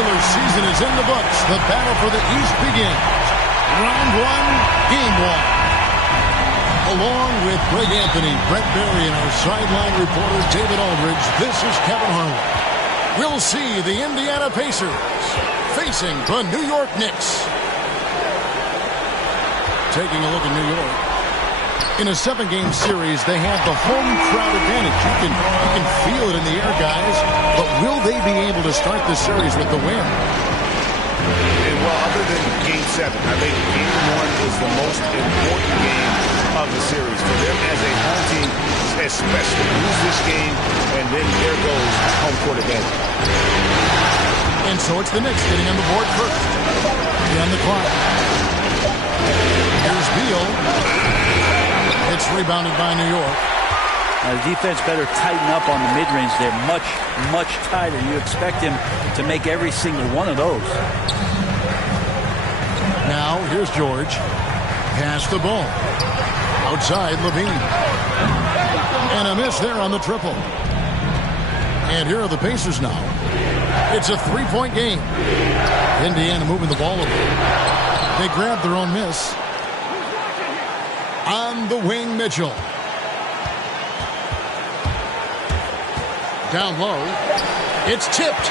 regular season is in the books. The battle for the East begins. Round one, game one. Along with Greg Anthony, Brett Berry, and our sideline reporter David Aldridge, this is Kevin Harlan. We'll see the Indiana Pacers facing the New York Knicks. Taking a look at New York. In a 7-game series, they have the home crowd advantage. You can feel it in the air, guys. But will they be able to start the series with the win? And well, other than Game 7, I think Game 1 is the most important game of the series. For them as a home team, especially lose this game, and then there goes home court advantage. And so it's the Knicks getting on the board first. On the clock. Here's Beal. It's rebounded by New York. Now, the defense better tighten up on the mid-range. They're much, much tighter. You expect him to make every single one of those. Now, here's George. Pass the ball. Outside, Levine. And a miss there on the triple. And here are the Pacers now. It's a 3-point game. Indiana moving the ball over. They grab their own miss. On the wing, Mitchell. Down low. It's tipped.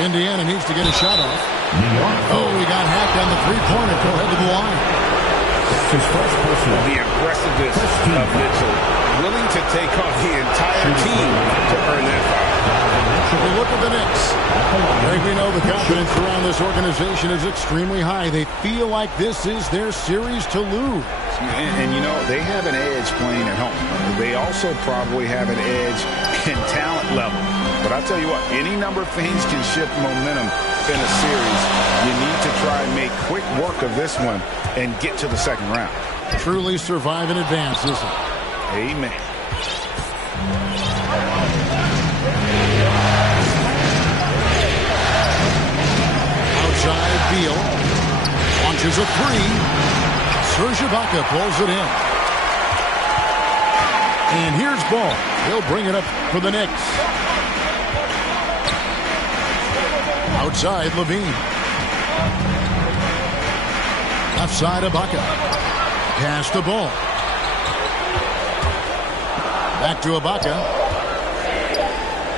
Indiana needs to get a shot off. Oh, he got hacked on the three-pointer. Go ahead to the line. The aggressiveness of Mitchell, willing to take on the entire team to earn that foul. We look at the Knicks. Greg, we know the confidence around this organization is extremely high. They feel like this is their series to lose. And you know, they have an edge playing at home. They also probably have an edge in talent level. But I'll tell you what, any number of things can shift momentum in a series. You need to try and make quick work of this one and get to the second round. Truly survive and advance, isn't it? Amen. Outside, Beal launches a three. Serge Ibaka pulls it in. And here's Ball. He'll bring it up for the Knicks. Outside, Levine. Left side, Ibaka. Pass the ball. Back to Ibaka.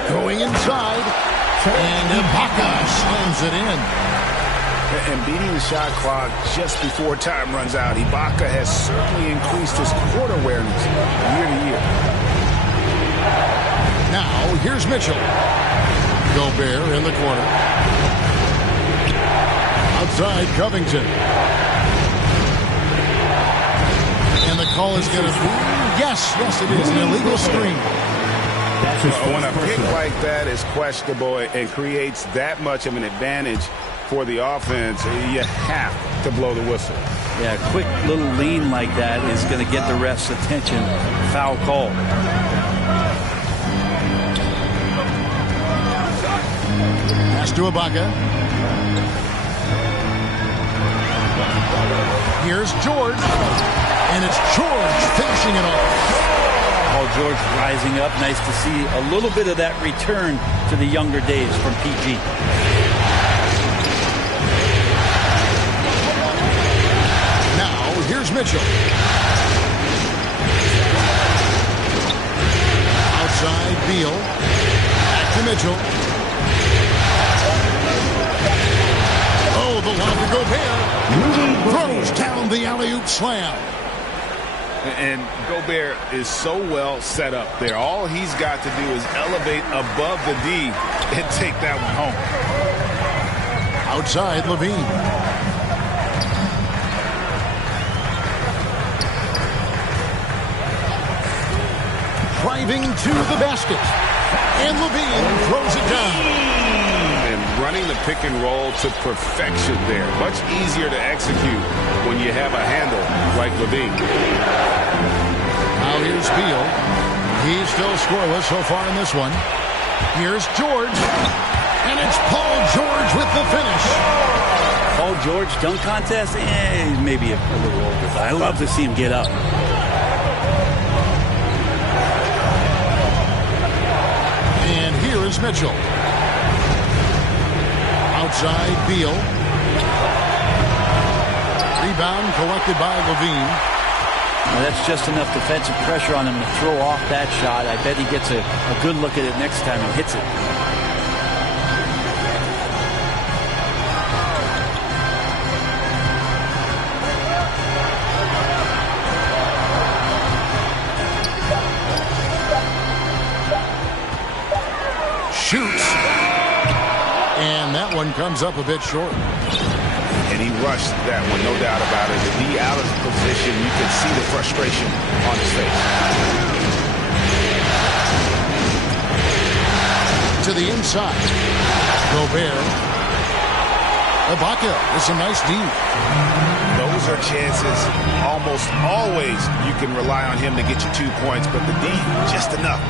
Going inside. And Ibaka slams it in. And beating the shot clock just before time runs out, Ibaka has certainly increased his court awareness year to year. Now, here's Mitchell. Gobert in the corner. Outside, Covington. And the call is going to be, yes, it is an illegal screen. When a pick like that is questionable and creates that much of an advantage for the offense, you have to blow the whistle. Yeah, a quick little lean like that is going to get the ref's attention. Foul call. Pass to Ibaka. Here's George. And it's George finishing it off. Paul George rising up. Nice to see a little bit of that return to the younger days from PG. Now, here's Mitchell. Outside, Beal. Back to Mitchell. Oh, the lob to Gobert. Throws down the alley-oop slam. And Gobert is so well set up there. All he's got to do is elevate above the D and take that one home. Outside, Levine. Driving to the basket. And Levine throws it down. And running the pick and roll to perfection there. Much easier to execute when you have a handle like Levine. Now here's Beal. He's still scoreless so far in this one. Here's George. And it's Paul George with the finish. Paul George dunk contest? Maybe a little over. I love to see him get up. And here is Mitchell. outside, Beal. Rebound collected by Levine. Now that's just enough defensive pressure on him to throw off that shot. I bet he gets a good look at it next time and hits it. Shoots. And that one comes up a bit short. And he rushed that one, no doubt about it. If he out of position, you can see the frustration on his face. To the inside. Gobert. Ibaka with some nice D. Those are chances almost always you can rely on him to get you 2 points, but the D, just enough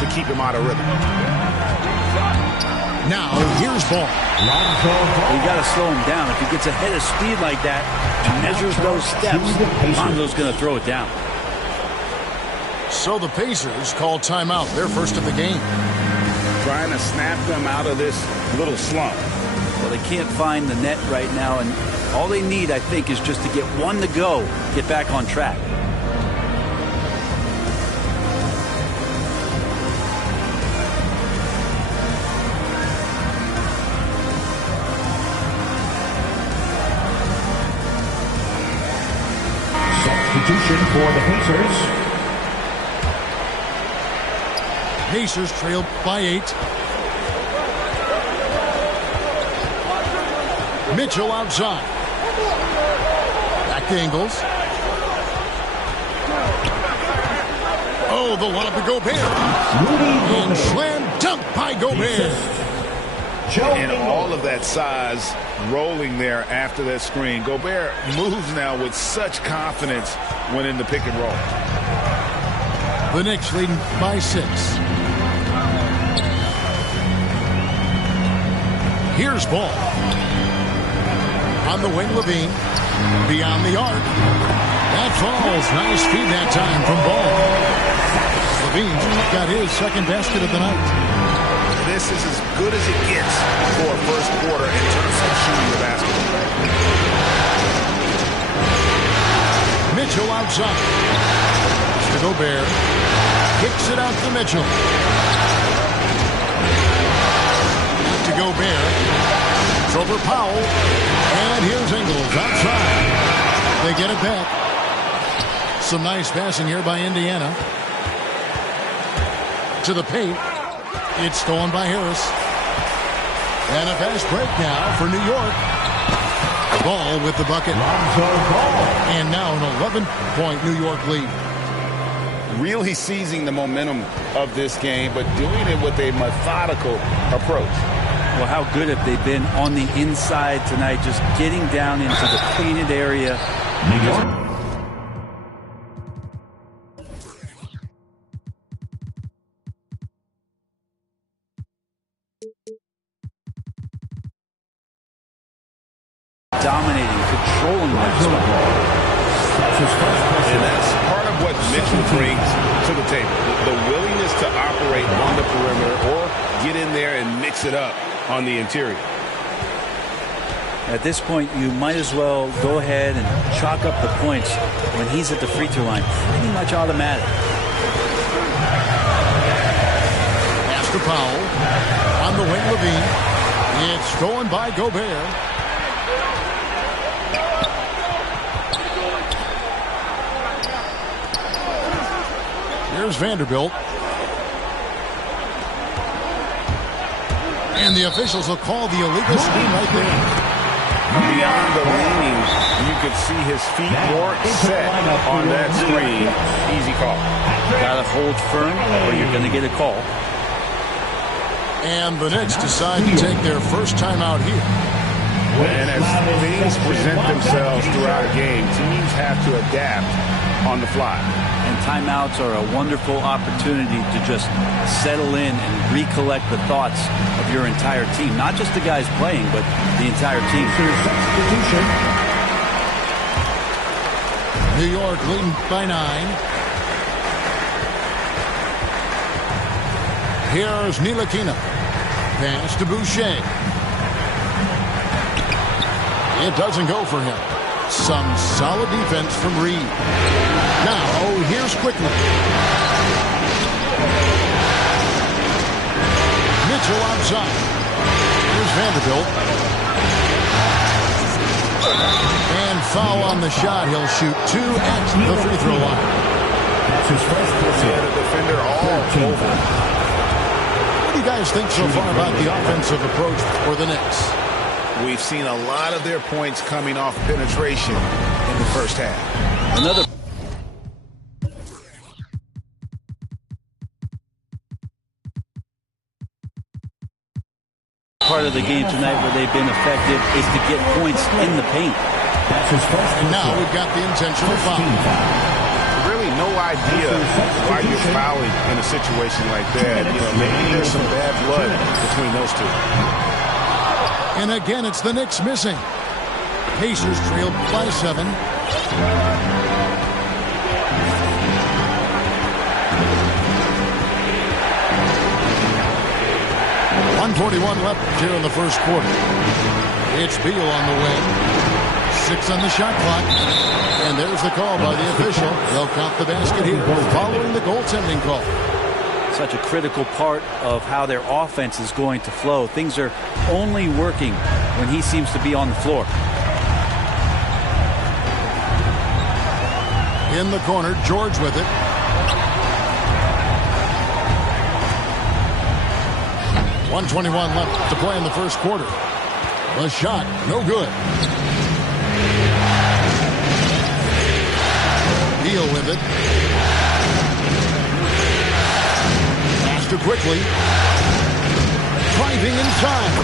to keep him out of rhythm. Now, here's ball. You got to slow him down. If he gets ahead of speed like that and measures those steps, Lonzo's going to throw it down. So the Pacers call timeout, their first of the game. Trying to snap them out of this little slump. Well, they can't find the net right now, and all they need, I think, is just to get one to go, get back on track. Substitution for the Pacers. Pacers trailed by 8. Mitchell outside. Back to Ingles. Oh, the one up to Gobert. And slam dunk by Gobert. And all of that size rolling there after that screen. Gobert moves now with such confidence when in the pick and roll. The Knicks leading by 6. Here's ball. On the wing, Levine. Beyond the arc. That falls. Nice feed that time from Ball. Levine's got his second basket of the night. This is as good as it gets for a first quarter in terms of shooting the basketball. Mitchell outside. To Gobert. Kicks it out to Mitchell. To Gobert. It's over Powell. And here's Ingles outside. They get it back. Some nice passing here by Indiana. To the paint. It's stolen by Harris. And a fast break now for New York. Ball with the bucket. And now an 11-point New York lead. Really seizing the momentum of this game, but doing it with a methodical approach. Well, how good have they been on the inside tonight, just getting down into the painted area. Dominating, controlling that spot. And that's part of what Mitchell brings to the table. The willingness to operate on the perimeter or get in there and mix it up on the interior. At this point, you might as well go ahead and chalk up the points when he's at the free throw line. Pretty much automatic. Pass to Powell. On the wing, Levine. It's stolen by Gobert. Here's Vanderbilt. And the officials will call the illegal screen right there. Beyond the leaning, you could see his feet more set on that screen. Easy call. Got to hold firm or you're going to get a call. And the Knicks decide to take their first timeout here. And as things present themselves throughout a game, teams have to adapt on the fly. And timeouts are a wonderful opportunity to just settle in and recollect the thoughts of your entire team. Not just the guys playing, but the entire team. New York leading by 9. Here's Ntilikina. Pass to Boucher. It doesn't go for him. Some solid defense from Reed. Now, here's quickly. Mitchell outside. Here's Vanderbilt. And foul on the shot. He'll shoot 2 at the free throw line. That's his first whistle. The defender all over. What do you guys think so far about the offensive approach for the Knicks? We've seen a lot of their points coming off penetration in the first half. Another part of the game tonight where they've been effective is to get points in the paint. That's his first And now we've got the intentional foul. Really no idea why you're fouling in a situation like that. Maybe there's some bad blood between those two. And again, it's the Knicks missing. Pacers trail by 7. .141 left here in the first quarter. It's Beal on the wing. 6 on the shot clock. And there's the call by the official. They'll count the basket here following the goaltending call. Such a critical part of how their offense is going to flow. Things are only working when he seems to be on the floor. In the corner, George with it. .121 left to play in the first quarter. The shot, no good. Beal with it. Too quickly. Driving inside.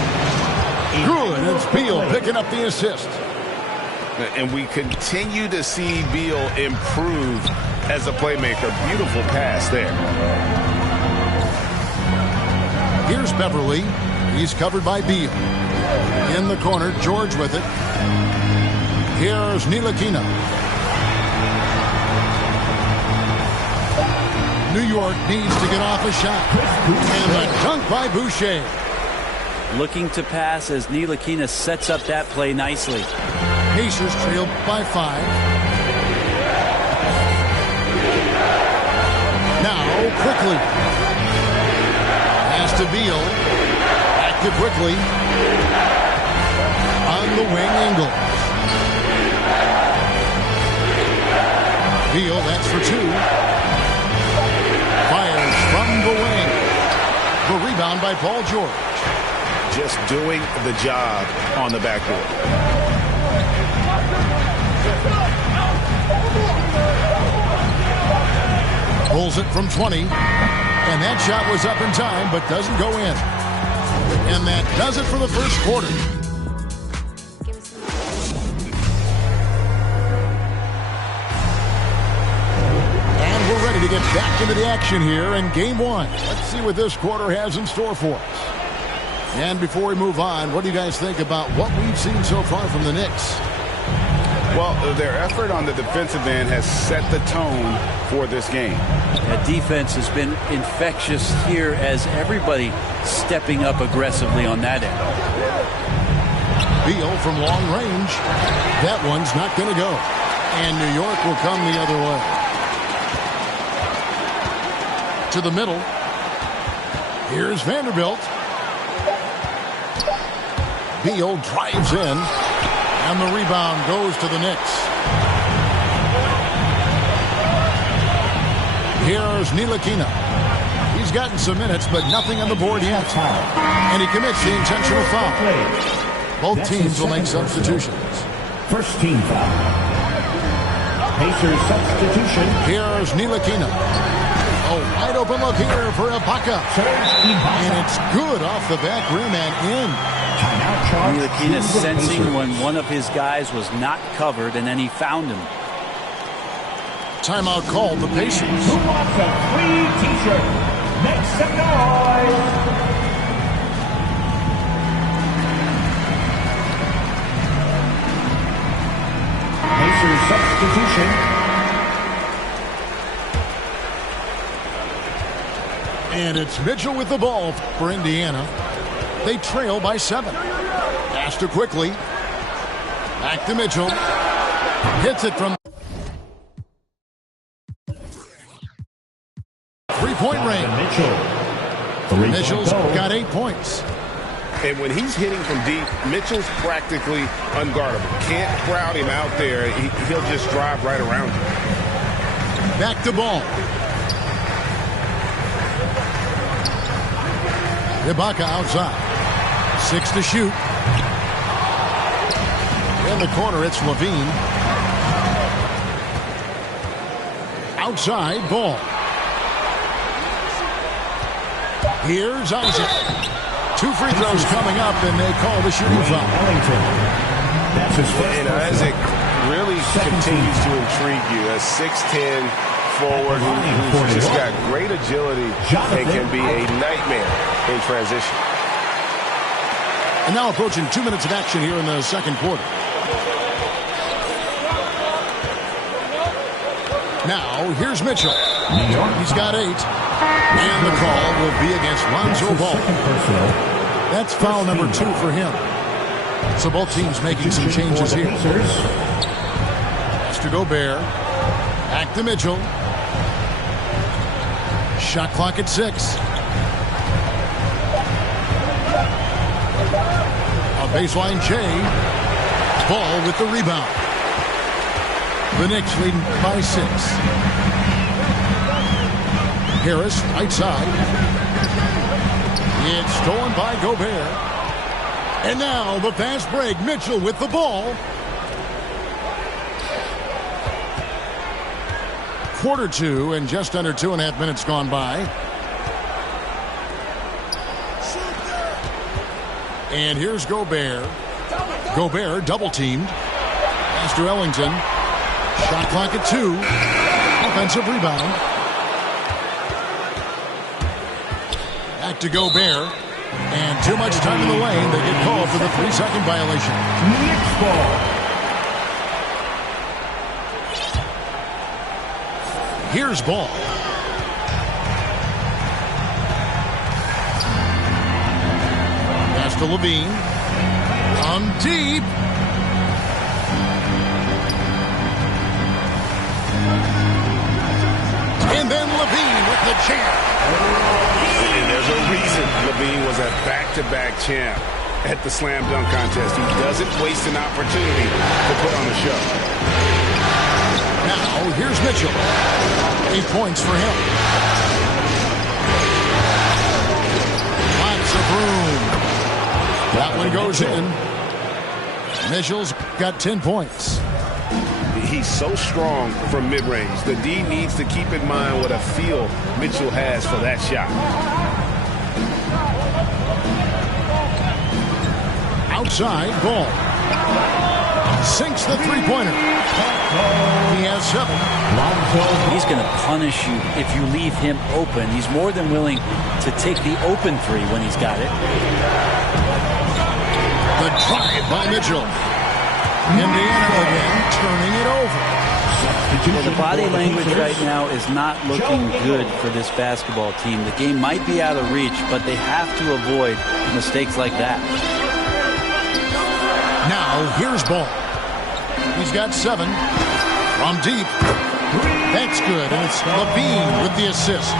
Good. It's Beal picking up the assist. And we continue to see Beal improve as a playmaker. Beautiful pass there. Here's Beverly. He's covered by Beal. In the corner, George with it. Here's Ntilikina. New York needs to get off a shot. And a dunk by Boucher. Looking to pass as Ntilikina sets up that play nicely. Pacers trail by 5. Now, quickly. Pass to Beal. Back to quickly. On the wing, Ingles. Beal, that's for 2. Fires from the wing. The rebound by Paul George. Just doing the job on the backboard. Pulls it from 20. And that shot was up in time, but doesn't go in. And that does it for the first quarter. To get back into the action here in game 1. Let's see what this quarter has in store for us. And before we move on, what do you guys think about what we've seen so far from the Knicks? Well, their effort on the defensive end has set the tone for this game. That defense has been infectious here as everybody stepping up aggressively on that end. Beal from long range. That one's not going to go. And New York will come the other way. To the middle. Here's Vanderbilt. Beal drives in. And the rebound goes to the Knicks. Here's Ntilikina. He's gotten some minutes, but nothing on the board yet. And he commits the intentional foul. Both teams will make substitutions. First team foul. Pacers substitution. Here's Ntilikina. A wide open look here for Ibaka. And it's good off the back rim and in. Ntilikina sensing when one of his guys was not covered, and then he found him. Timeout called the Pacers. Who wants a free t-shirt? Make some noise. Pacers substitution. And it's Mitchell with the ball for Indiana. They trail by 7. Pass to quickly. Back to Mitchell. Hits it from three-point range. Mitchell's got 8 points. And when he's hitting from deep, Mitchell's practically unguardable. Can't crowd him out there. He'll just drive right around you. Back to ball. Ibaka outside. 6 to shoot. In the corner, it's Levine. Outside, ball. Here's Isaac. 2 free throws coming up, and they call the shooting foul. And Isaac really continues to intrigue you. A 6'10" forward who's just got great agility and can be a nightmare in transition. And now approaching 2 minutes of action here in the second quarter. Now, here's Mitchell. He's got 8. And the call will be against Lonzo Ball. That's foul number 2 for him. So both teams making some changes here. That's to Gobert. Back to Mitchell. Shot clock at 6. A baseline J. Ball with the rebound. The Knicks leading by 6. Harris, right side. It's stolen by Gobert. And now the fast break. Mitchell with the ball. Quarter 2 and just under 2.5 minutes gone by. And here's Gobert. Gobert double teamed. Master Ellington. Shot clock at 2. Offensive rebound. Back to Gobert. And too much time in the lane. They get called for the 3-second violation. Knicks ball. Here's Ball. Pass to Levine. On deep. And then Levine with the jam. And there's a reason Levine was a back-to-back champ at the slam dunk contest. He doesn't waste an opportunity to put on a show. Now, here's Mitchell. 8 points for him. Lots of room. That one goes in. Mitchell's got 10 points. He's so strong from mid-range. The D needs to keep in mind what a feel Mitchell has for that shot. Outside, Ball. Sinks the three-pointer. He has 7. He's going to punish you if you leave him open. He's more than willing to take the open 3 when he's got it. The drive by Mitchell. Indiana again turning it over. Well, the body language right now is not looking good for this basketball team. The game might be out of reach, but they have to avoid mistakes like that. Now, here's Ball. He's got 7 from deep. That's good, and it's Levine with the assist.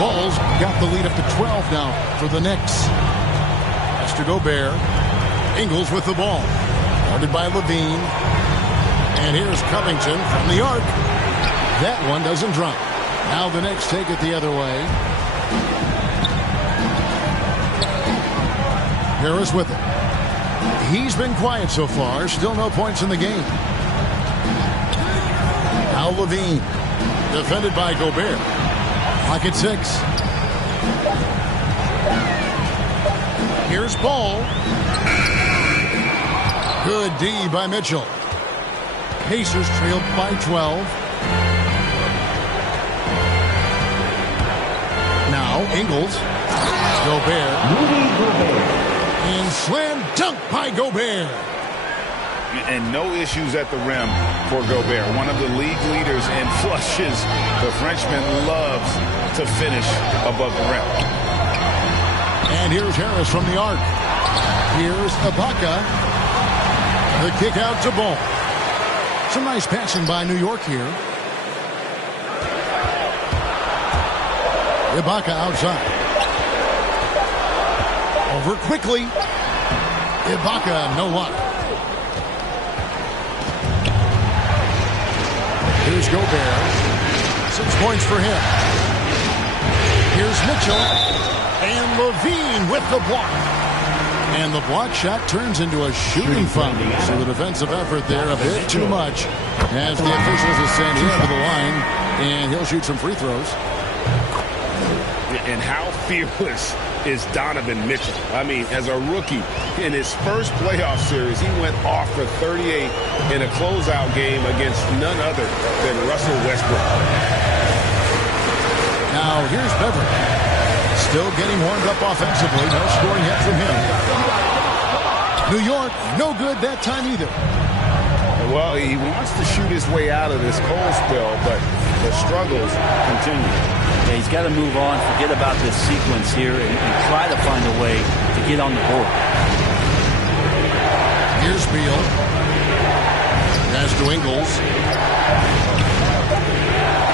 Ball's got the lead up to 12 now for the Knicks. Master Gobert. Ingles with the ball. Guarded by Levine. And here's Covington from the arc. That one doesn't drop. Now the Knicks take it the other way. Harris with it. He's been quiet so far. Still no points in the game. Now Levine. Defended by Gobert. Clock at 6. Here's Ball. Good D by Mitchell. Pacers trailed by 12. Now Ingles. Gobert. And slam dunk by Gobert. And no issues at the rim for Gobert. One of the league leaders in flushes. The Frenchman loves to finish above the rim. And here's Harris from the arc. Here's Ibaka. The kick out to Ball. Some nice passing by New York here. Ibaka outside. Over quickly. Ibaka, no luck. Here's Gobert. 6 points for him. Here's Mitchell. And Levine with the block. And the block shot turns into a shooting foul. So the defensive effort there a bit too much as the officials have sent him to the line. And he'll shoot some free throws. And how fearless is Donovan Mitchell? I mean, as a rookie, in his first playoff series, he went off for 38 in a closeout game against none other than Russell Westbrook. Now, here's Beverly. Still getting warmed up offensively. No scoring yet from him. New York, no good that time either. Well, he wants to shoot his way out of this cold spell, but the struggles continue. Yeah, he's got to move on, forget about this sequence here, and try to find a way to get on the board. Here's Beal. Pass to Ingles.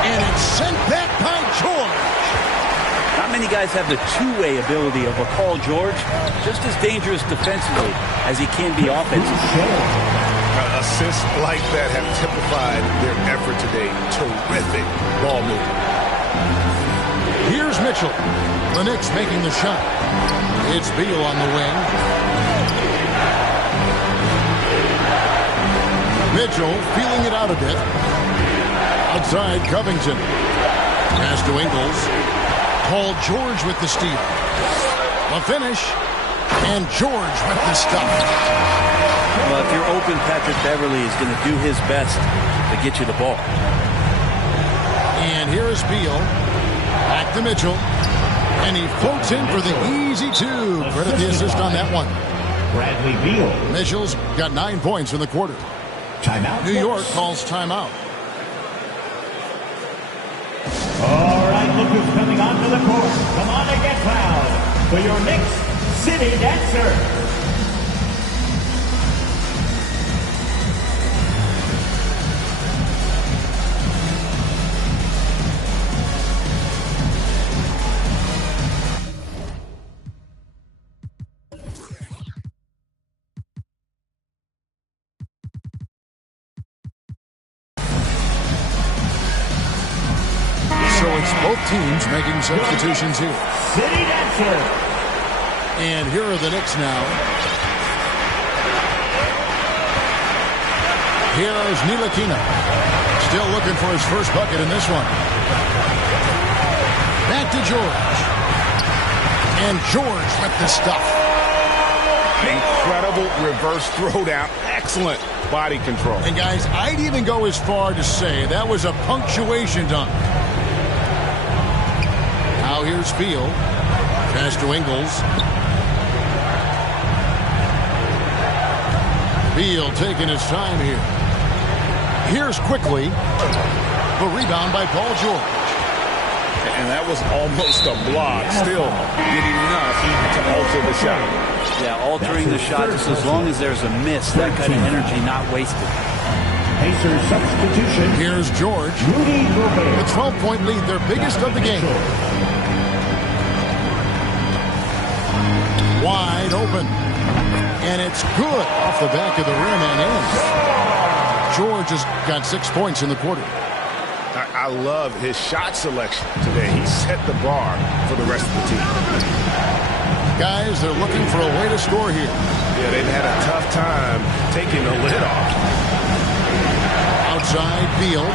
And it's sent back by George. Not many guys have the two-way ability of a Paul George, just as dangerous defensively as he can be offensively. Assists like that have typified their effort today. Terrific ball movement. Here's Mitchell. The Knicks making the shot. It's Beal on the wing. Mitchell feeling it out a bit. Outside Covington. Pass to Ingles. Paul George with the steal. A finish. And George with the stop. Well, if you're open, Patrick Beverly is going to do his best to get you the ball. And here is Beal. Back to Mitchell. And he floats in for the easy two. Credit the assist on that one. Bradley Beal. Mitchell's got 9 points in the quarter. Timeout. New York calls timeout. All right, look who's coming onto the court. Come on and get loud for your Knicks City Dancer. Both teams making substitutions here. City Dancer. And here are the Knicks now. Here's Ntilikina. Still looking for his first bucket in this one. Back to George. And George with the stuff. Incredible reverse throwdown. Excellent body control. And guys, I'd even go as far to say that was a punctuation dunk. Now here's Beal. Pass to Ingles. Beal taking his time here. Here's quickly. The rebound by Paul George. And that was almost a block. Still getting enough to alter the shot. Yeah, altering the shot just as long as there's a miss. That kind of energy not wasted. Pacers substitution. Here's George. The 12-point lead, their biggest of the game. Wide open. And it's good off the back of the rim and in. George has got 6 points in the quarter. I love his shot selection today. He set the bar for the rest of the team. Guys, they're looking for a way to score here. Yeah, they've had a tough time taking the lid off. Outside Beal.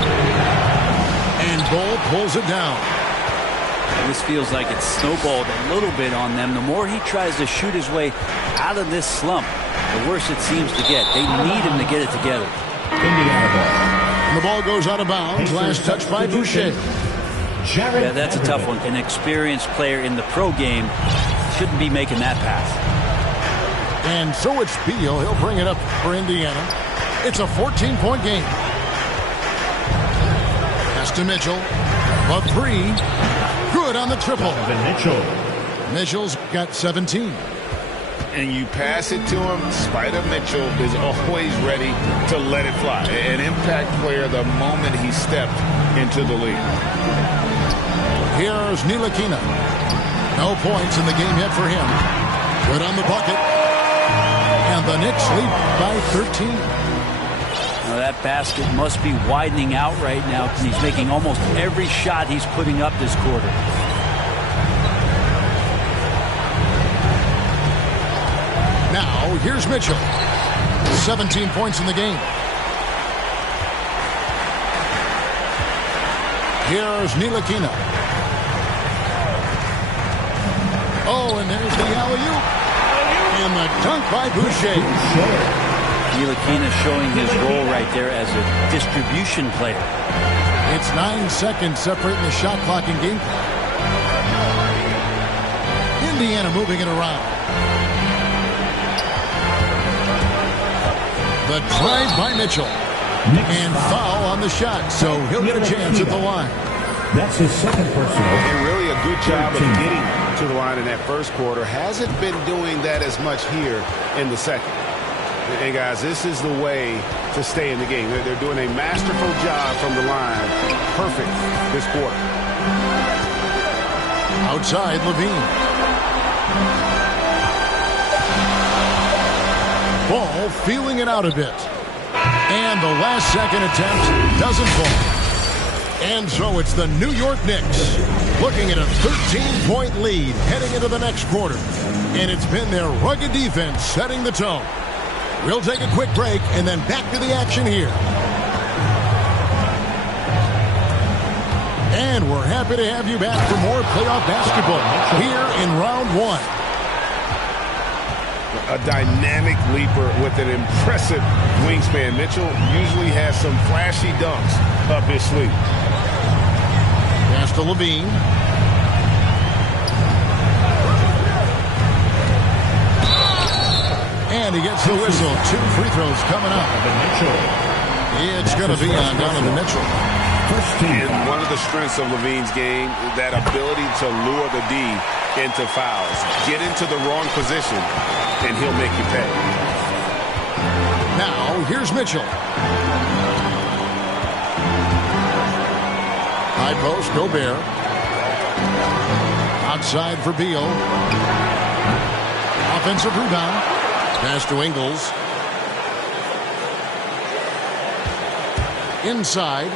And Bull pulls it down. This feels like it's snowballed a little bit on them. The more he tries to shoot his way out of this slump, the worse it seems to get. They need him to get it together. Indiana ball. And the ball goes out of bounds. Last touch by Boucher. Yeah, that's a tough one. An experienced player in the pro game shouldn't be making that pass. And so it's Beal. He'll bring it up for Indiana. It's a 14-point game. Pass to Mitchell. A three. Good on the triple. Mitchell. Mitchell's got 17. and you pass it to him, Spider Mitchell is always ready to let it fly. An impact player the moment he stepped into the league. Here's NYK. No points in the game yet for him. Good on the bucket. And the Knicks lead by 13. Now that basket must be widening out right now because he's making almost every shot he's putting up this quarter. Now, here's Mitchell. 17 points in the game. Here's NYK. Oh, and there's the alley-oop. And the dunk by Boucher. NYK showing his role right there as a distribution player. It's 9 seconds separating the shot clock and game clock. Indiana moving it around. The drive by Mitchell. And foul on the shot, so he'll get a chance at the line. That's his second personal. And really a good job of getting to the line in that first quarter. Hasn't been doing that as much here in the second. And guys, this is the way to stay in the game. They're doing a masterful job from the line. Perfect this quarter. Outside, Levine. Ball feeling it out a bit. And the last second attempt doesn't fall. And so it's the New York Knicks looking at a 13-point lead heading into the next quarter. And it's been their rugged defense setting the tone. We'll take a quick break and then back to the action here. And we're happy to have you back for more playoff basketball here in round one. A dynamic leaper with an impressive wingspan. Mitchell usually has some flashy dunks up his sleeve. Pass to Levine. And he gets the whistle. 2 free throws coming up. It's going to be on Donovan Mitchell. And one of the strengths of Levine's game is that ability to lure the D into fouls. Get into the wrong position, and he'll make you pay. Now, here's Mitchell. High post, Gobert. Outside for Beal. Offensive rebound. Pass to Ingles. Inside.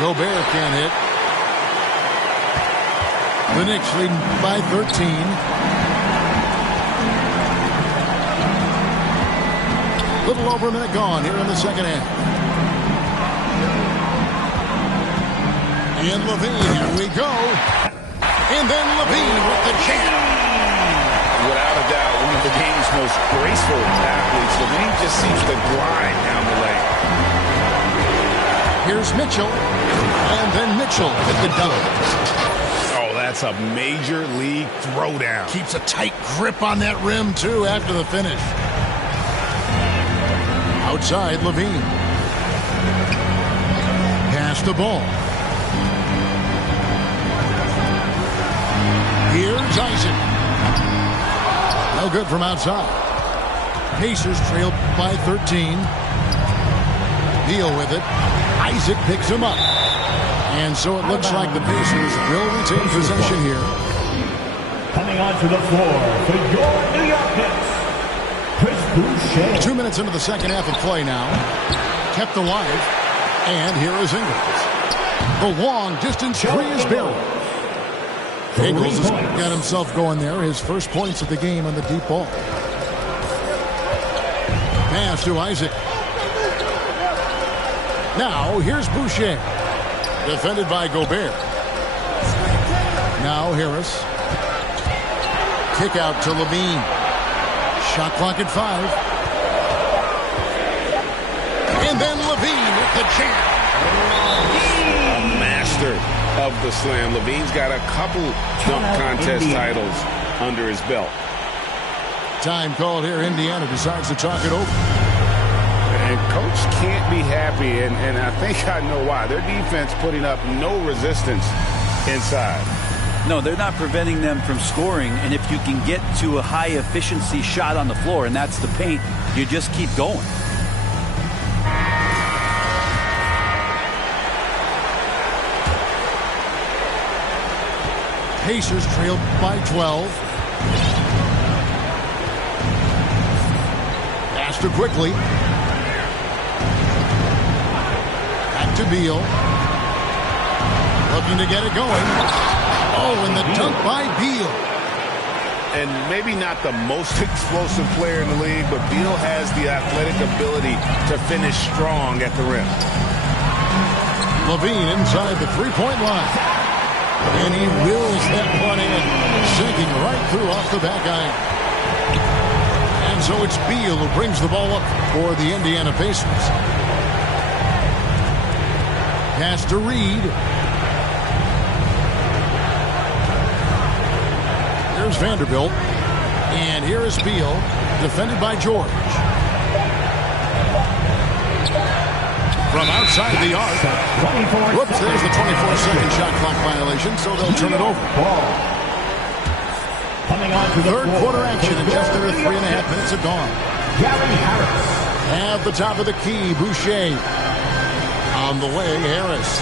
Gobert can't hit. The Knicks leading by 13. Little over a minute gone here in the second half. And Levine, here we go. And then Levine with the jam. Without a doubt, one of the game's most graceful athletes. Levine just seems to glide down the lane. Here's Mitchell. And then Mitchell with the dunk. Oh, that's a major league throwdown. Keeps a tight grip on that rim, too, after the finish. Outside, Levine. Pass the ball. Here's Isaac. No good from outside. Pacers trail by 13. Beal with it. Isaac picks him up. And so it looks like the Pacers will retain possession here. Coming onto the floor for your New York Knicks, Chris Boucher. 2 minutes into the second half of play now. Kept alive. And here is Ingles. The long distance three is buried. Ingles has got himself going there. His first points of the game on the deep ball. Pass to Isaac. Now here's Boucher. Defended by Gobert. Now Harris. Kick out to Levine. Shot clock at 5. And then Levine with the jam. A master of the slam. Levine's got a couple dunk contest titles under his belt. Time called here. Indiana decides to talk it over. And coach can't be happy, and I think I know why. Their defense putting up no resistance inside. No, they're not preventing them from scoring, and if you can get to a high-efficiency shot on the floor, and that's the paint, you just keep going. Pacers trail by 12. Faster quickly. Back to Beal. Looking to get it going. Oh, and the dunk by Beal. And maybe not the most explosive player in the league, but Beal has the athletic ability to finish strong at the rim. Levine inside the three-point line. And he wills that one in, sinking right through off the back iron. And so it's Beal who brings the ball up for the Indiana Pacers. Pass to Reed. Here's Vanderbilt. And here is Beal, defended by George. From outside the arc. Whoops, there's the 24-second shot clock violation, so they'll turn it over. Third quarter action, and just under 3.5 minutes have gone. At the top of the key, Boucher. On the way, Harris.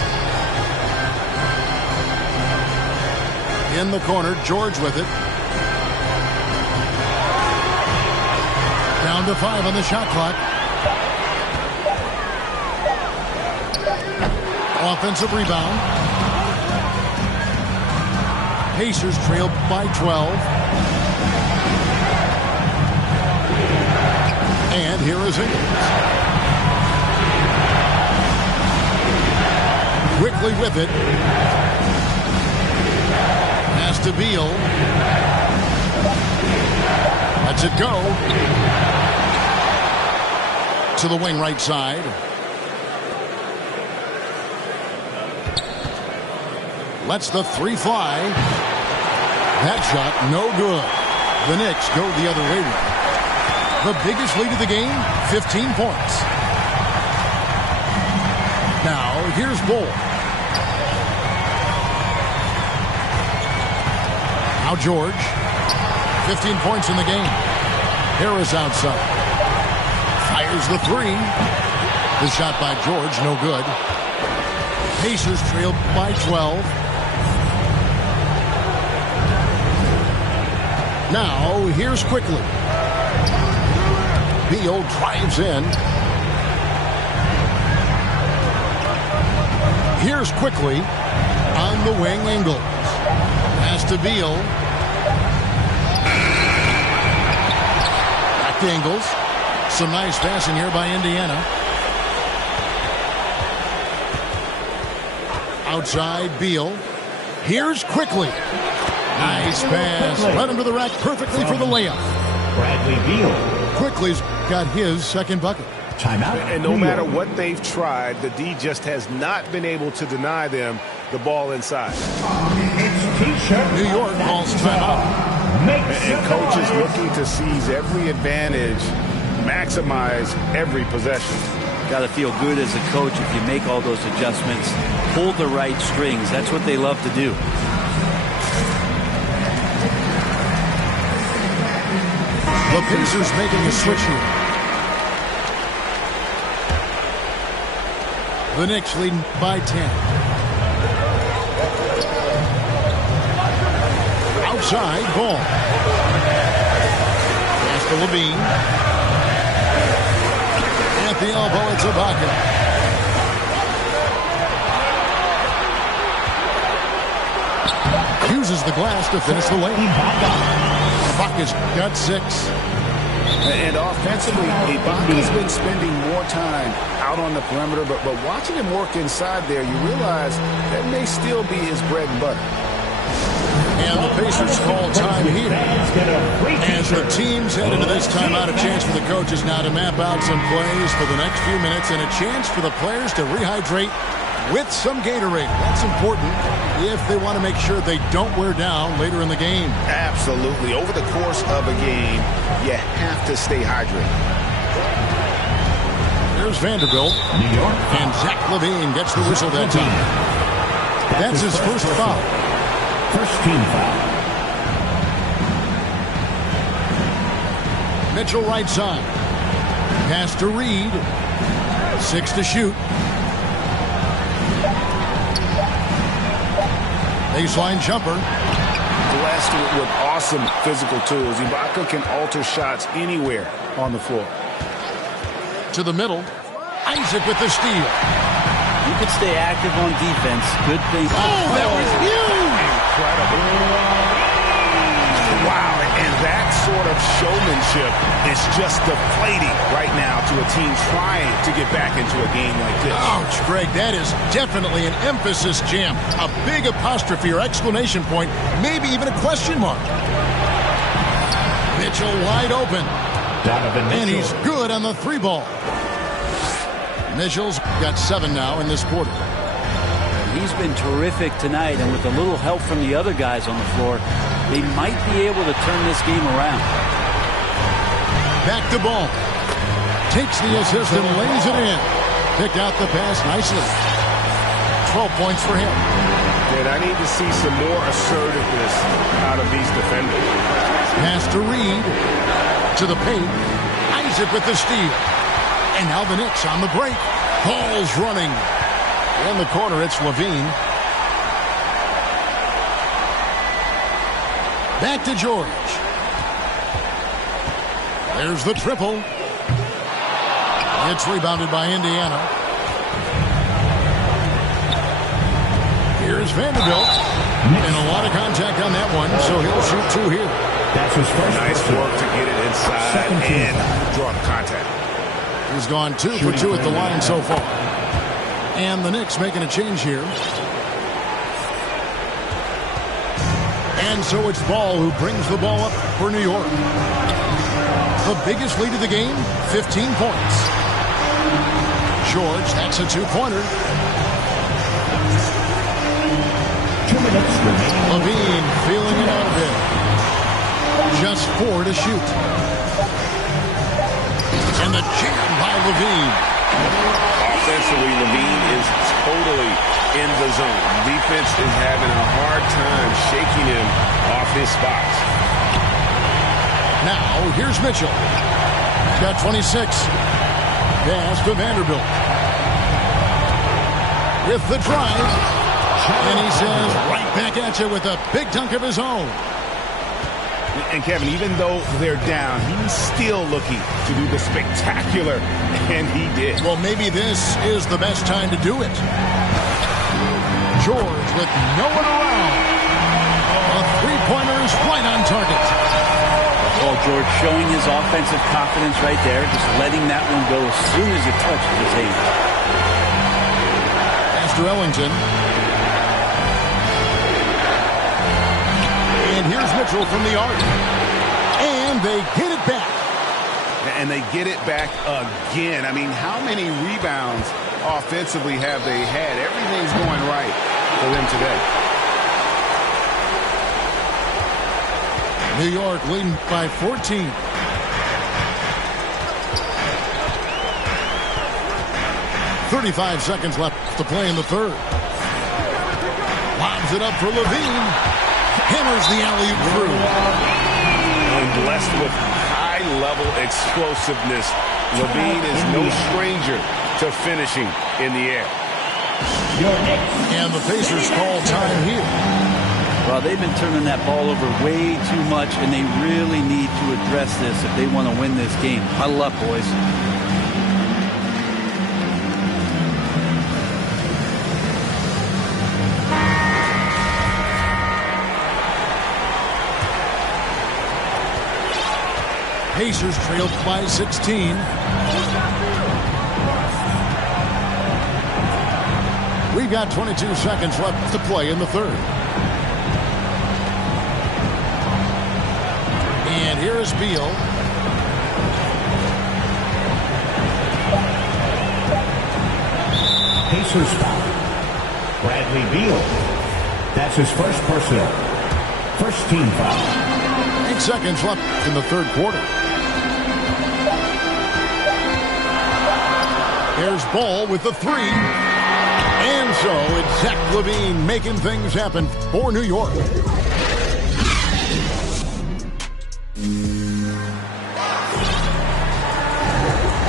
In the corner, George with it. Down to 5 on the shot clock. Offensive rebound. Pacers trail by 12. And here is Ingles. Quickly with it. Pass to Beal. Lets it go. To the wing right side. Lets the three fly. That shot, no good. The Knicks go the other way. The biggest lead of the game, 15 points. Now, here's Bull. Now George. 15 points in the game. Harris outside. Fires the three. The shot by George, no good. Pacers trail by 12. Now, here's quickly. Beal drives in. Here's quickly. On the wing, Ingles. Pass to Beal. Back to Ingles. Some nice passing here by Indiana. Outside, Beal. Here's quickly. Nice pass. Led him to the rack perfectly for the layup. Bradley Beal. Quickly's got his second bucket. Timeout. And no matter what they've tried, the D just has not been able to deny them the ball inside. New York calls timeout. And coaches looking to seize every advantage, maximize every possession. Got to feel good as a coach if you make all those adjustments. Pull the right strings. That's what they love to do. The Pacers making a switch here. The Knicks leading by 10. Outside, ball. Pass to Levine. At the elbow, it's Ibaka. Uses the glass to finish the lane. Ibaka's got 6. And offensively, Ibaka's been spending more time out on the perimeter, but watching him work inside there, you realize that may still be his bread and butter. And the Pacers call time here. As the teams head into this timeout, a chance for the coaches now to map out some plays for the next few minutes and a chance for the players to rehydrate with some Gatorade. That's important if they want to make sure they don't wear down later in the game. Absolutely. Over the course of a game, you have to stay hydrated. There's Vanderbilt. New York. And Zach LaVine gets the whistle that time. That's his first foul. First team foul. Mitchell right side. Pass to Reed. 6 to shoot. Baseline jumper. Blessed with awesome physical tools. Ibaka can alter shots anywhere on the floor. To the middle. Isaac with the steal. You can stay active on defense. Good thing. Oh, that was huge! Incredible. Wow, and that sort of showmanship is just deflating right now to a team trying to get back into a game like this. Ouch, Greg, that is definitely an emphasis jam. A big apostrophe or exclamation point, maybe even a question mark. Mitchell wide open. Donovan Mitchell. And he's good on the 3 ball. Mitchell's got 7 now in this quarter. He's been terrific tonight, and with a little help from the other guys on the floor, they might be able to turn this game around. Back to ball. Takes the assist and lays it in. Picked out the pass nicely. 12 points for him. And I need to see some more assertiveness out of these defenders. Pass to Reed. To the paint. Isaac with the steal. And now the Knicks on the break. Ball's running. In the corner, it's Levine. Back to George. There's the triple. It's rebounded by Indiana. Here's Vanderbilt. And a lot of contact on that one, so he'll shoot 2 here. That's his first. Nice work to get it inside and draw the contact. He's gone 2 for 2 at the line so far. And the Knicks making a change here. And so it's Ball who brings the ball up for New York. The biggest lead of the game, 15 points. George, that's a 2-pointer. 2 minutes remaining. Levine feeling it out a bit. Just 4 to shoot. And the jam by Levine. Offensively, Levine is totally in the zone. Defense is having a hard time shaking him off his spots. Now, here's Mitchell. He's got 26. Pass to Vanderbilt. With the drive. And he says, right back at you with a big dunk of his own. And Kevin, even though they're down, he's still looking to do the spectacular, and he did. Well, maybe this is the best time to do it. George with no one around. A 3-pointer is right on target. Well, George showing his offensive confidence right there, just letting that one go as soon as it touches his hand. Pass to Ellington. And here's Mitchell from the arc. And they get it back. And they get it back again. I mean, how many rebounds offensively have they had? Everything's going right for them today. New York leading by 14. $35 left to play in the third. Lobs it up for Levine. Hammers the alley-oop through. And blessed with high-level explosiveness. Levine is no stranger to finishing in the air. And the Pacers call time here. Well, they've been turning that ball over way too much, and they really need to address this if they want to win this game. Huddle up, boys. Pacers trailed by 16. We've got 22 seconds left to play in the third. And here is Beal. Pacers foul. Bradley Beal. That's his first personal. First team foul. 8 seconds left in the third quarter. Here's Ball with the 3. And so it's Zach Levine making things happen for New York.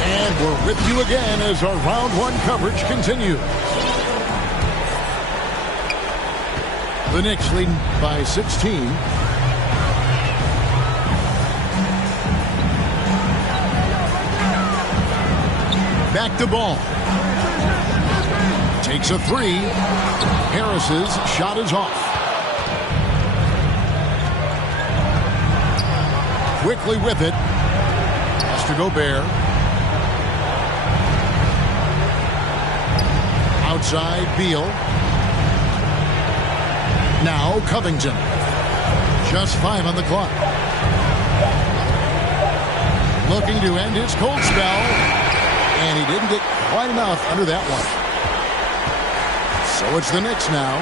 And we're with you again as our round one coverage continues. The Knicks leading by 16. Back to ball. Takes a three. Harris's shot is off. Quickly with it. Has to go Bear. Outside, Beal. Now Covington. Just 5 on the clock. Looking to end his cold spell. And he didn't get quite enough under that one. So it's the Knicks now.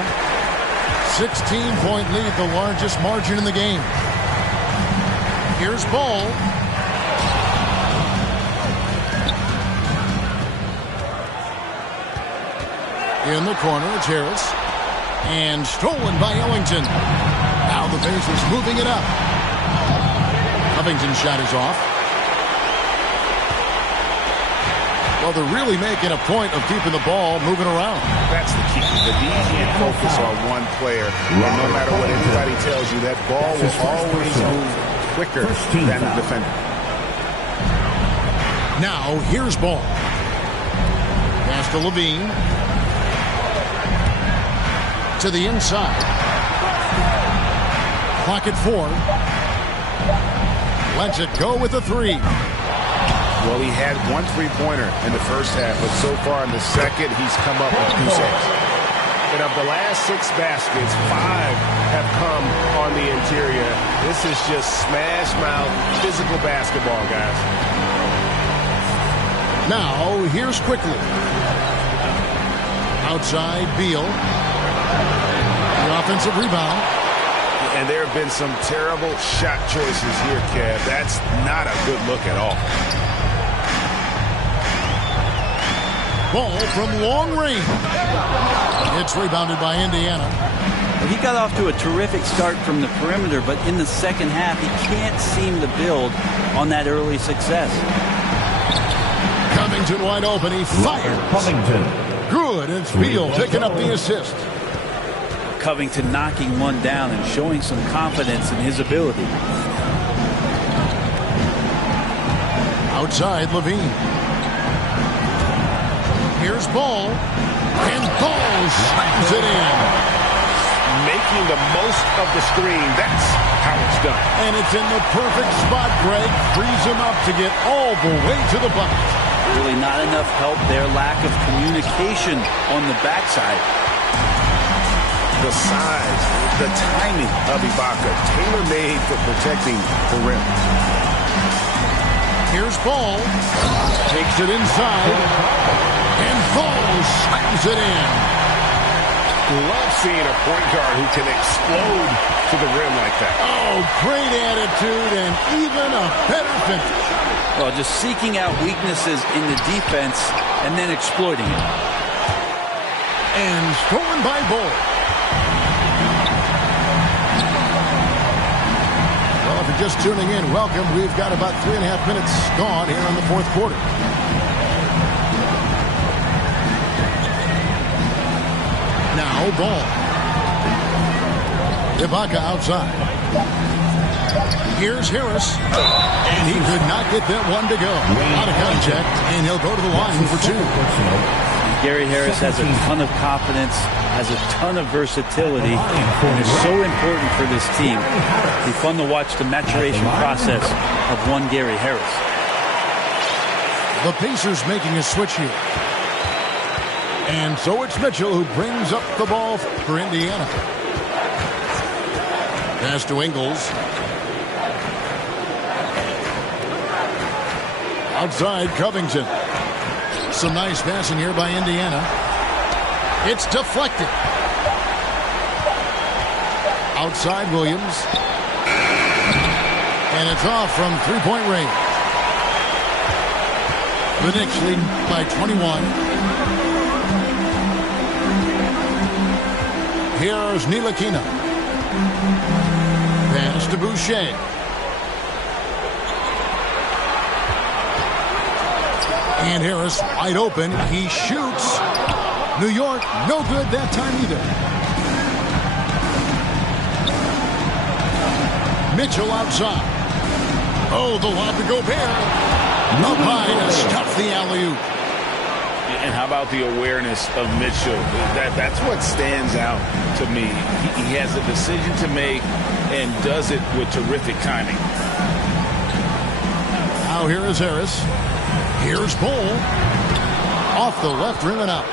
16-point lead, the largest margin in the game. Here's Ball. In the corner, it's Harris. And stolen by Ellington. Now the Pacers moving it up. Covington's shot is off. Well, they're really making a point of keeping the ball moving around. That's the key. The D can't focus on one player. And no matter what anybody tells you, that ball will always move quicker than the defender. Now, here's Ball. Pass to Levine. To the inside. Clock at 4. Lets it go with a 3. Well, he had 1 3-pointer in the first half, but so far in the second, he's come up with 2 saves. And of the last 6 baskets, 5 have come on the interior. This is just smash mouth physical basketball, guys. Now, here's Quickly. Outside, Beal. The offensive rebound. And there have been some terrible shot choices here, Kev. That's not a good look at all. Ball from long range. It's rebounded by Indiana. He got off to a terrific start from the perimeter, but in the second half, he can't seem to build on that early success. Covington wide open. He fires. Covington. Good. It's Beal picking up the assist. Covington knocking one down and showing some confidence in his ability. Outside, Levine. Here's Ball. And Ball slams it in. Making the most of the screen. That's how it's done. And it's in the perfect spot, Greg. Frees him up to get all the way to the bucket. Really not enough help there. Lack of communication on the backside. The size, the timing of Ibaka, tailor-made for protecting the rim. Here's Ball. Takes it inside. And Ball slams it in. Love seeing a point guard who can explode to the rim like that. Oh, great attitude and even a better finish. Well, just seeking out weaknesses in the defense and then exploiting it. And stolen by Ball. Well, if you're just tuning in, welcome. We've got about 3.5 minutes gone here in the fourth quarter. Now Ball. Ibaka outside. Here's Harris. And he could not get that one to go. Out of contact, and he'll go to the line for 2. Gary Harris has a ton of confidence, has a ton of versatility, and is so important for this team. It'll be fun to watch the maturation process of one Gary Harris. The Pacers making a switch here. And so it's Mitchell who brings up the ball for Indiana. Pass to Ingles. Outside, Covington. Some nice passing here by Indiana. It's deflected. Outside, Williams. And it's off from three-point range. The Knicks lead by 21. Here's Nilakina. Pass to Boucher. And Harris wide open. He shoots. New York, no good that time either. Mitchell outside. Oh, the lob to Gobert. Up high to stuff the alley-oop. And how about the awareness of Mitchell? That's what stands out to me. He has a decision to make and does it with terrific timing. Now here is Harris. Here's Bull. Off the left rim and out.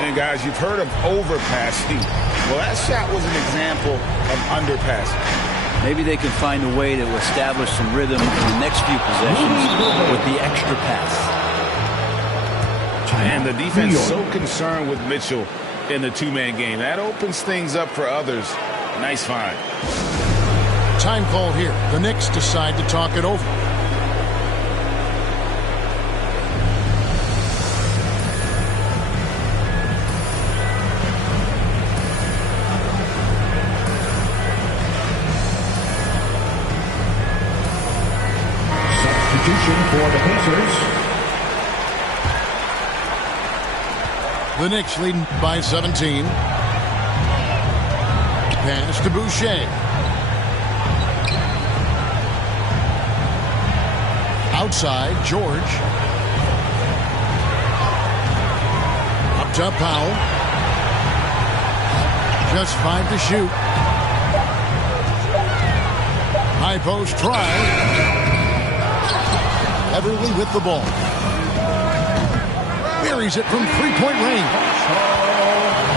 And guys, you've heard of overpassing. Well, that shot was an example of underpassing. Maybe they can find a way to establish some rhythm in the next few possessions with the extra pass. And the defense is so concerned with Mitchell in the two-man game. That opens things up for others. Nice find. Time called here. The Knicks decide to talk it over. Substitution for the Pacers. The Knicks leading by 17. Pass to Boucher. Outside, George. Up top, Powell. Just 5 to shoot. High post try. Everly with the ball. Buries it from three-point range.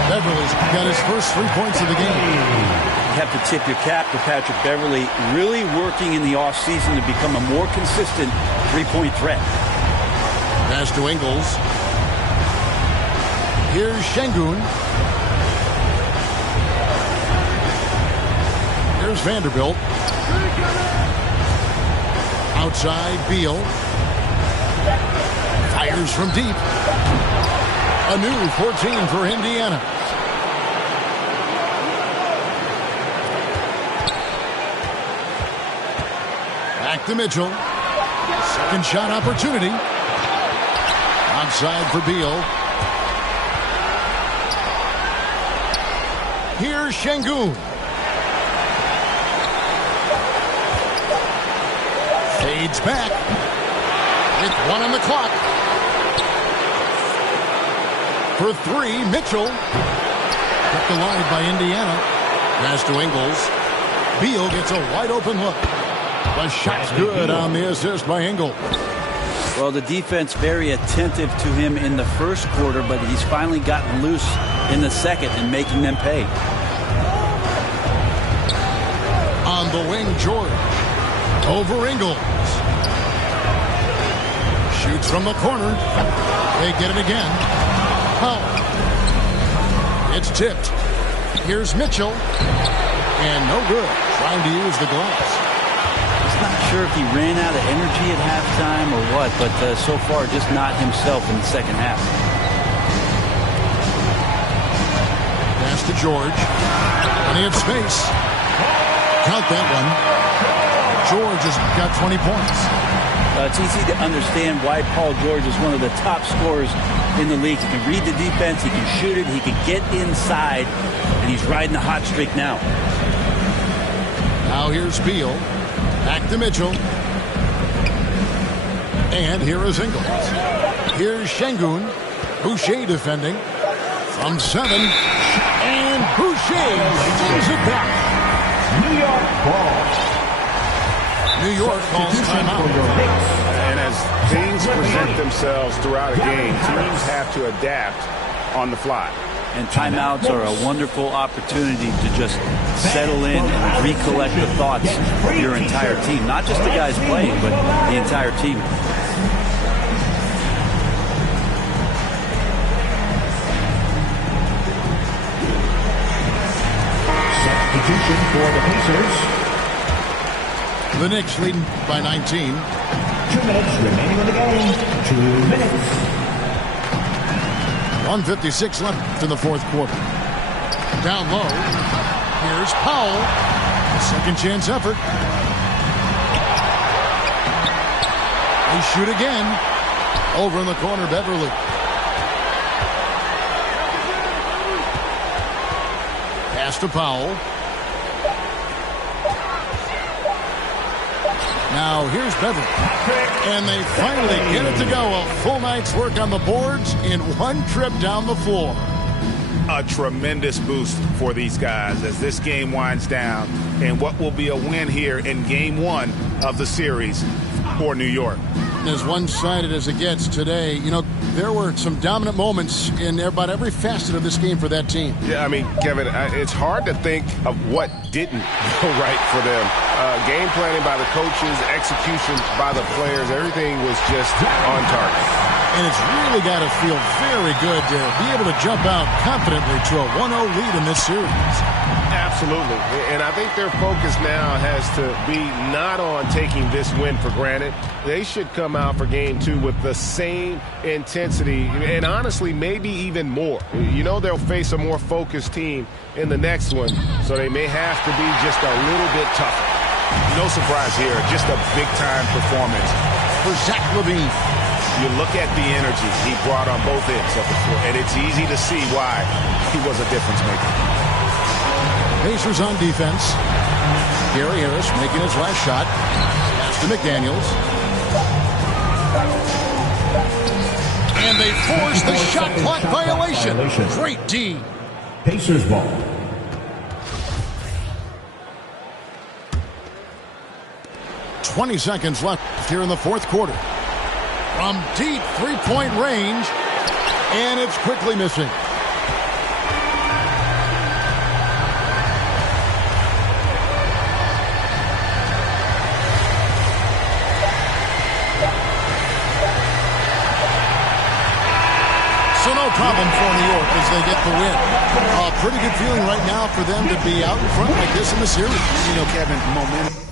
Beverly's got his first 3 points of the game. You have to tip your cap to Patrick Beverly, really working in the offseason to become a more consistent three-point threat. Pass to Ingles. Here's Şengün. Here's Vanderbilt. Outside, Beal. Fires from deep. A new 14 for Indiana. Back to Mitchell. Second shot opportunity. Outside for Beal. Here's Şengün. Fades back. With 1 on the clock. For 3, Mitchell. Kept alive by Indiana. Pass to Ingles. Beal gets a wide open look. The shot's good on the assist by Ingles. Well, the defense very attentive to him in the first quarter, but he's finally gotten loose in the second and making them pay. On the wing, George. Over Ingles. Shoots from the corner. They get it again. Powell. It's tipped. Here's Mitchell. And no good. Trying to use the glass. He's not sure if he ran out of energy at halftime or what, but so far just not himself in the second half. Pass to George. Plenty of space. Count that one. George has got 20 points. It's easy to understand why Paul George is one of the top scorers in the league. He can read the defense, he can shoot it, he can get inside, and he's riding the hot streak now. Now here's Beal. Back to Mitchell. And here is Ingles. Here's Şengün. Boucher defending. From 7. And Boucher brings it back. New York ball. New York calls timeout. And as things present themselves throughout a game, teams have to adapt on the fly. And timeouts are a wonderful opportunity to just settle in and recollect the thoughts of your entire team. Not just the guys playing, but the entire team. Substitution for the Pacers. The Knicks leading by 19. 2 minutes remaining in the game. 2 minutes. 1:56 left in the fourth quarter. Down low. Here's Powell. Second chance effort. They shoot again. Over in the corner, Beverly. Pass to Powell. Now here's Beverly. And they finally get it to go. A full night's work on the boards in one trip down the floor. A tremendous boost for these guys as this game winds down and what will be a win here in game one of the series for New York. As one-sided as it gets today, you know, there were some dominant moments in about every facet of this game for that team. Yeah, I mean, Kevin, it's hard to think of what didn't go right for them. Game planning by the coaches, execution by the players, everything was just on target. And it's really got to feel very good to be able to jump out confidently to a 1-0 lead in this series. Absolutely. And I think their focus now has to be not on taking this win for granted. They should come out for game two with the same intensity and honestly maybe even more. You know they'll face a more focused team in the next one, so they may have to be just a little bit tougher. No surprise here, just a big-time performance For Zach LaVine. You look at the energy he brought on both ends of the floor, and it's easy to see why he was a difference maker. Pacers on defense. Gary Harris making his last shot. Pass to McDaniels. And they force the shot clock violation. Great D. Pacers ball. .20 seconds left here in the fourth quarter. From deep three-point range, and it's quickly missing. So no problem for New York as they get the win. A pretty good feeling right now for them to be out in front like this in the series. You know, Kevin, momentum.